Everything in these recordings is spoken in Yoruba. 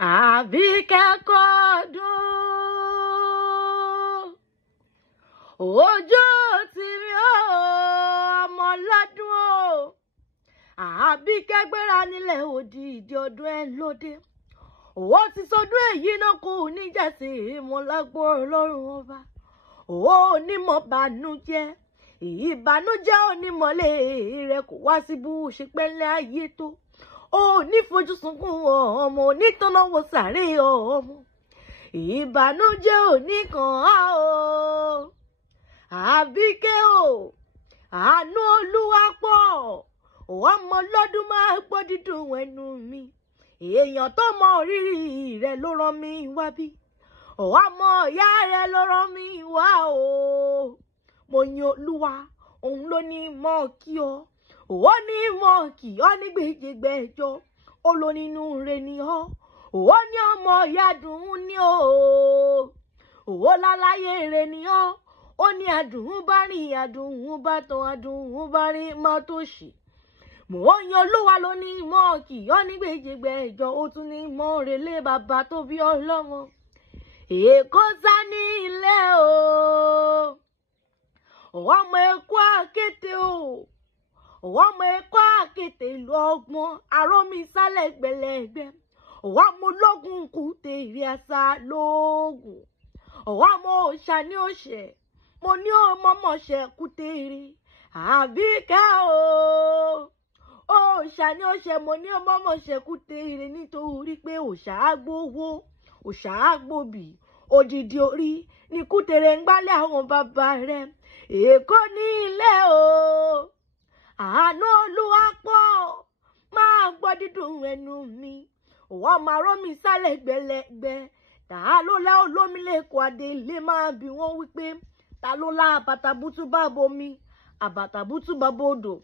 Oriki Eko ọdún ojú ti rí ọmọ lọ́dún o. Oriki gbéra nílẹ̀ òdìdí ọdún ẹ lóde. Ó ti sọdún èyí náà kò ní jẹ́sí ìmọ̀lágbó Ọlọ́run ọba. Ó onímọ̀ bànújẹ́, ìbànújẹ́ onímọ̀lẹ́ rẹ̀ kò wá sí bú ṣe pẹ́lẹ́ ayé tó. Ó ní fojú sunkún ọmọ onítọ́nàwó sàárè ọmọ. Ìbànújẹ́ oníkan á o. Oriki o, àánú Olúwa pọ̀. Ọmọ lọ́dún máa gbọ́ dídùn ẹnu mi. Èèyàn tó mọ rírì rẹ̀ ló rán mi wá bí. Ọmọ ìyá rẹ̀ ló rán mi wá o. Mo yin Olúwa, òun ló ní mọ́ kí ọ. Ó ní mọ́ kí ọ ní gbèjègbèjọ. Ó ló nínú rẹ̀ ni ọ́. Ó ní ọmọ ìyá dùn ní o. Ó láláyé rẹ̀ ni ọ́. Ó ní adùn bá rìn, adùn bá tán, adùn bá rìn má tó ṣì. Mo yan Olúwa ló ní mọ́ kí ọ ní gbèjègbèjọ. Ó tún ní mọ́ relé bàbá tó bí ọlọ́mọ. Èkó sá ní ilé o. Ọmọ Èkó àkété o. Ọmọ Èkó àkété ìlú ọgbọ́n. Arómi sálẹ̀ gbẹlẹgbẹ. Ọmọ ológun kùtè ìrì àṣà lóògùn. Ọmọ òòṣà ní òṣè. Mo ní ọmọ mọ̀ṣẹ̀ kùtè ìrì. Oriki o. Òòṣà ní òṣè, mo ní ọmọ mọ̀ṣẹ̀ kùtè ìrì nítorí pé òòṣà agbowó, òòṣà agbóbì, òdìdí orí ní kùtèrè ń gbálẹ̀ àwọn bàbá rẹ̀. Èkó ní ilé o. Àánú Olúwa pọ̀, máa gbọ́ dídùn ẹnu mi. Wọ́n máa rọ́ mi sálẹ̀ gbẹlẹgbẹ. Ta ló lá olómi lẹ́kọ̀ọ́ adé ilé máa bí wọ́n wípé ta ló lá àbàtàbútú bá bomi, àbàtàbútú bá bodò.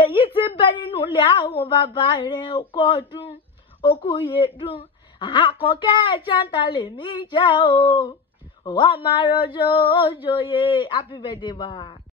Èyí tí ń bẹ nínú ilé àwọn bàbá rẹ̀ okú ọdún, okú yèdún. Àkànkẹ́ ẹ̀jẹ̀ lèmi jẹ́ o. Wọ́n máa rọjò òjòyè. Happy birthday, ma.